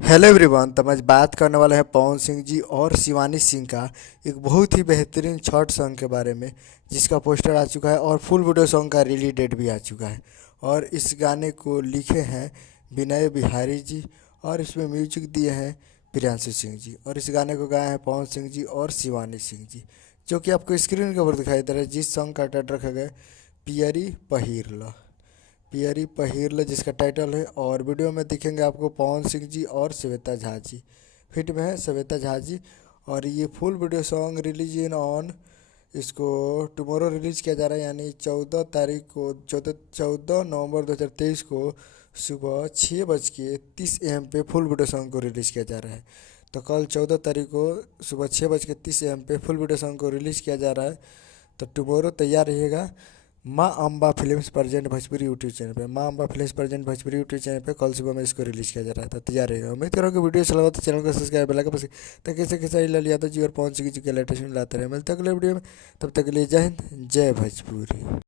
Hello everyone. तो आज बात करने वाले हैं पवन सिंह जी और शिवानी सिंह का एक बहुत ही बेहतरीन शॉर्ट सॉन्ग के बारे में, जिसका पोस्टर आ चुका है और फुल वीडियो सॉन्ग का रिलीज डेट भी आ चुका है। और इस गाने को लिखे हैं विनय बिहारी जी और इसमें म्यूजिक दिए हैं प्रियांशु सिंह जी। और इस गाने को गाए हैं पवन सिंह जी और शिवानी सिंह जी, जो कि आपको स्क्रीन के ऊपर दिखाई दे रहा है। जिस सॉन्ग का टाइटल रखा गया पियरी पहिरला, पियरी पहिरल जिसका टाइटल है। और वीडियो में दिखेंगे आपको पवन सिंह जी और श्वेता झा जी, फिट में है श्वेता झा जी। और ये full video song release in on, इसको टुमारो रिलीज़ किया जा रहा है, यानी 14 तारीख को, 14 नवंबर 2023 को सुबह 6:30 AM पे फुल वीडियो सॉन्ग को रिलीज़ किया जा रहा है। तो कल 14 तारीख को सुबह 6:30 AM पे फुल वीडियो सॉन्ग को रिलीज़ किया जा रहा है। तो टुमारो तैयार रहिएगा माँ Amba films present Bhojpuri YouTube channel पे। माँ Amba films present Bhojpuri YouTube channel पे कल सुबह में इसको रिलीज़ किया जा रहा था। तैयार रहेगा। उम्मीद करो कि वीडियो चला हो तो चैनल को सब्सक्राइब बेल आइकन ताकि ऐसे कैसे लाल यादव जी और पवन सिंह जी के लेटेस्ट लाते रहे। मिलते हैं अगले वीडियो में, तब तक के लिए जय हिंद जय भोजपुरी।